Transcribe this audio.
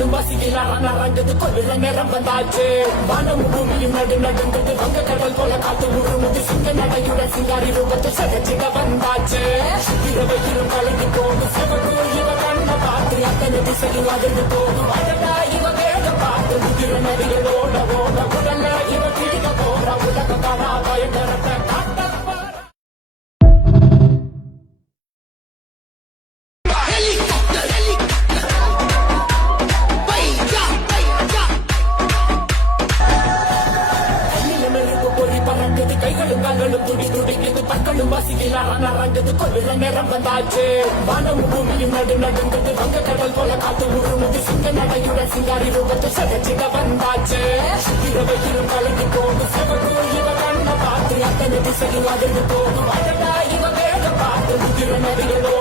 பக்கலும் வசிக்கிறான் அரங்கது கொள்ளுற நேரம் வந்தாச்சு வானம் பூமியும் நடுங்குது வங்க கடல் போல காத்து உருமுது சிங்க நடையுடன் சிங்காரி ரூபத்தை சதச்சிட வந்தாச்சு இரவை இரும் கலந்து போகும் சிவகூர் இவ கண்ண பார்த்து அத்தனை திசையும் அதிர்ந்து போகும் அடடா இவ வேக பார்த்து முதிர நதிகளோட ஓட உடல இவ பிடிக்க போற உலக காணா பயங்கரத்தை காட்ட கைகளும் கால்களும் துடி துடிக்குது பற்களும் வசிக்கிறான் அரங்கது கொள்ளுற நேரம் வந்தாச்சு வானம் பூமியும் நடுங்குது வங்க கடல் போல காத்து உருமுது சிங்க நடையுடன் சிங்காரி ரூபத்தை சதச்சிட வந்தாச்சு இரவை இரும் கலந்து போகும் சிவகூர் இவ கண்ண பார்த்து அத்தனை திசையும் அதிர்ந்து போகும் அடடா இவ வேக பார்த்து முதிர நதிகளோ